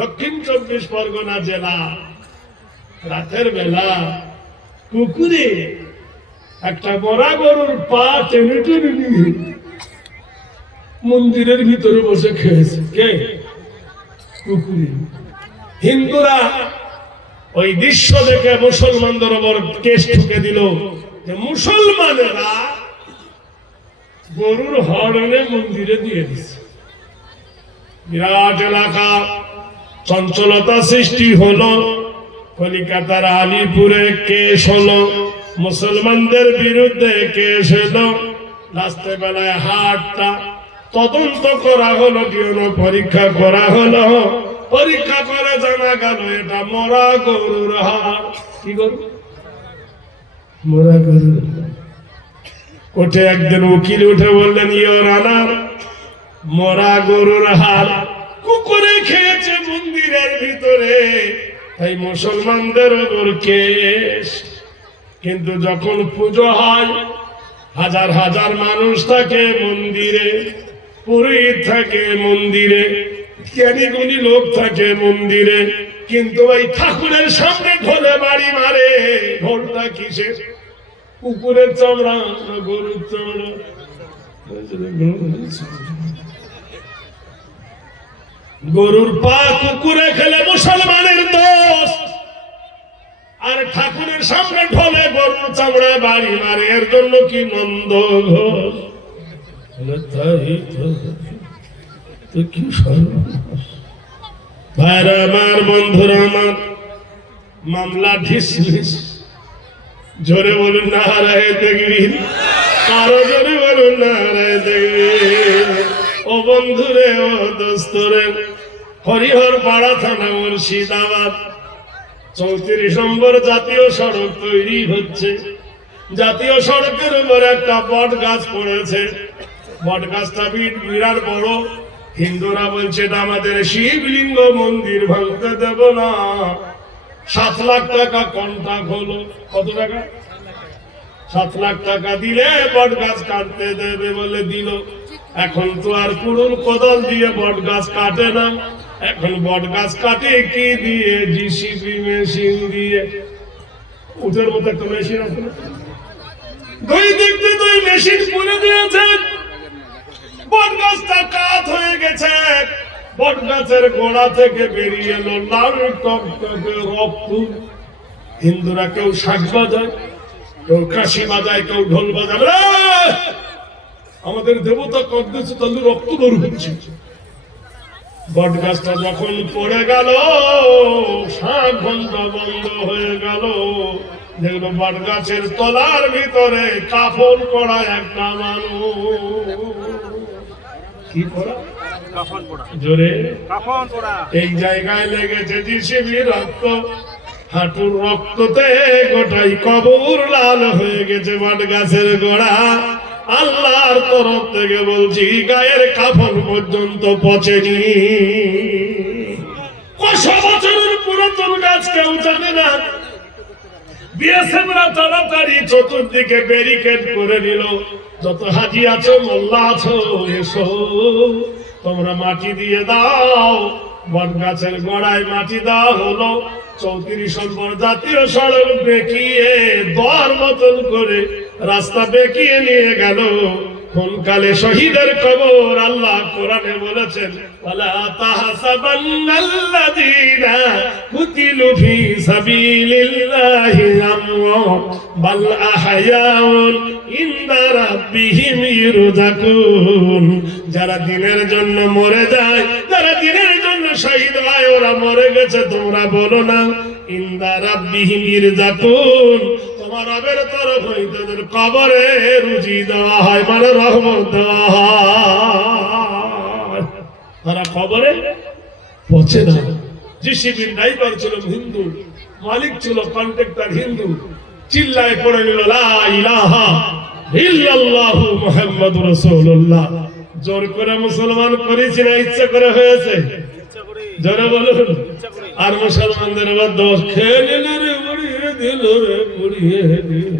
দক্ষিণ 24 পরগনা জেলা রাতের বেলা পুকুরে একটা মরা গরুর পা টেনে টেনে নিয়ে মন্দিরের ভিতরে বসে খেয়েছে। কে? পুকুরে। হিন্দুরা ওই দৃশ্য দেখে মুসলমানদের ওপর কেস ঠুকে দিল যে মুসলমানেরা গরুর হরণে মন্দিরে দিয়ে দিচ্ছে। বিরাট এলাকা চঞ্চলতা সৃষ্টি হলো। কলিকাতার আলিপুরে কেস হলো, মুসলমানদের বিরুদ্ধে কেস হলো। রাত্রেবেলায় হাটটা তদন্ত করা হলো, পরীক্ষা করা হলো। পরীক্ষা করে জানা গেল এটা মরা গরুর হাড়। কি গরু? মরা গরুর। কোর্টে একদিন উকিল উঠে বললেন, ইওর অনার, মরা গরুর হাড় কুকুরে খেয়েছে মন্দিরের ভিতরে, তাই মুসলমানদের ওপর কেস। কিন্তু যখন পুজো হয়, হাজার হাজার মানুষ থাকে মন্দিরে, পুরোহিত থাকে মন্দিরে, জ্ঞানী গুণী লোক থাকে মন্দিরে, কিন্তু ওই ঠাকুরের সামনে ঢোলে বাড়ি মারে। ঢোলটা কিসের? কুকুরের চামড়া, গরুর চামড়া। গরুর পা কুকুরে খেলে মুসলমানের দোষ, আর ঠাকুরের সামনে ঢোলে গরুর চামড়া বাড়ি মারে। এর জন্য কি নন্দ ঘোষ? কি ভাইরা আমার, বন্ধুরা আমার, মামলা ঢিসমিস। জোরে বলুন নারায়ে তাকবীর, আরো জোরে বলুন নারায়ে তাকবীর। ও বন্ধুরে, ও দোস্তরে, হরিহর পাড়া থানা মুর্শিদাবাদ 34 নম্বর জাতীয় সড়ক তৈরি হচ্ছে। জাতীয় সড়কের উপর একটা বট গাছ পড়েছে। বট গাছটা বিরাট বড়। হিন্দুরা বলছে এটা আমাদের শিবলিঙ্গ, মন্দির ভাঙতে দেব না। 7 লাখ টাকা কন্ট্রাক্ট হলো। কত টাকা? 7 লাখ টাকা দিলে বট গাছ কাটতে দেবে বলে দিল। এখন তো আর কুড়ুল কোদাল দিয়ে বট গাছ কাটে না, এখন বট গাছ কাটে কি দিয়ে? জিসিবি মেশিন দিয়ে। উঠের মতো একটা মেশিন আছে, দুই দিক দিয়ে 2 মেশিন পুরে দিয়েছে। বট গাছটা কাঠ হয়ে গেছে। বট গাছের গোড়া থেকে বেরিয়ে এলো লাল টকটকে রক্ত। হিন্দুরা কেউ শাক বাজায়, কেউ কাশি বাজায়, কেউ ঢোল বাজায়। আমাদের দেবতা কদ্দেছে, তাহলে রক্ত বের হচ্ছে। বট গাছটা যখন পড়ে গেল, 7 ঘন্টা বন্ধ হয়ে গেল। দেখলো বট গাছের তলার ভিতরে কাফন করা একটা মানুষ। কি করা? কাফন পড়া। জোরে কাফন পড়া। এই জায়গায় লেগেছে জিসিবি রক্ত। হাঁটুর রক্ততে গোটাই কবর লাল হয়ে গেছে বট গাছের গোড়া। আল্লাহর তরফ থেকে বলছি, গায়ের কাফন পর্যন্ত পচেনি। 100 বছরের পুরাতন গাছ কেউ জানে না। বিএসএফরা তাড়াতাড়ি চতুর্দিকে ব্যারিকেড করে নিল। যত হাজি আছো, মোল্লা আছো, এসো, তোমরা মাটি দিয়ে দাও। বট গাছের গোড়ায় মাটি দেওয়া হলো। 34 নম্বর জাতীয় সড়ক বেঁকিয়ে দর মতন করে রাস্তা বেঁকিয়ে নিয়ে গেল কোনকালে শহীদের কবর। আল্লাহ কোরআনে বলেছেন, ওয়ালা তাহসাবান্নাল্লাযীনা কুতিলু ফী সাবিলিল্লাহি আমওয়াত বাল আহয়াউন ইনদা রাব্বিহিম ইরযাকুন। যারা দ্বীনের জন্য মরে যায়, যারা দ্বীনের জন্য শহীদ হয়, ওরা মরে গেছে তোমরা বলো না। ইনদা রাব্বিহিম ইরযাকুন, তোমার রবের তরফ হইতে তাদের কবরে রুজি দেওয়া হয়, মানে রহমত দেওয়া হয়। তারা কবরে পৌঁছে না। জিসিবির ড্রাইভার ছিল হিন্দু, মালিক ছিল কন্ট্রাক্টর হিন্দু। চিল্লায় পড়ে নিল লা ইলাহা ইল্লাল্লাহু মুহাম্মাদুর রাসূলুল্লাহ। জোর করে মুসলমান করেছি না ইচ্ছা করে হয়েছে? জোরে বলুন। আর মুসলমানদের দোষ খেয়ে নিল রে, উড়িয়ে দিল রে, উড়িয়ে দিল।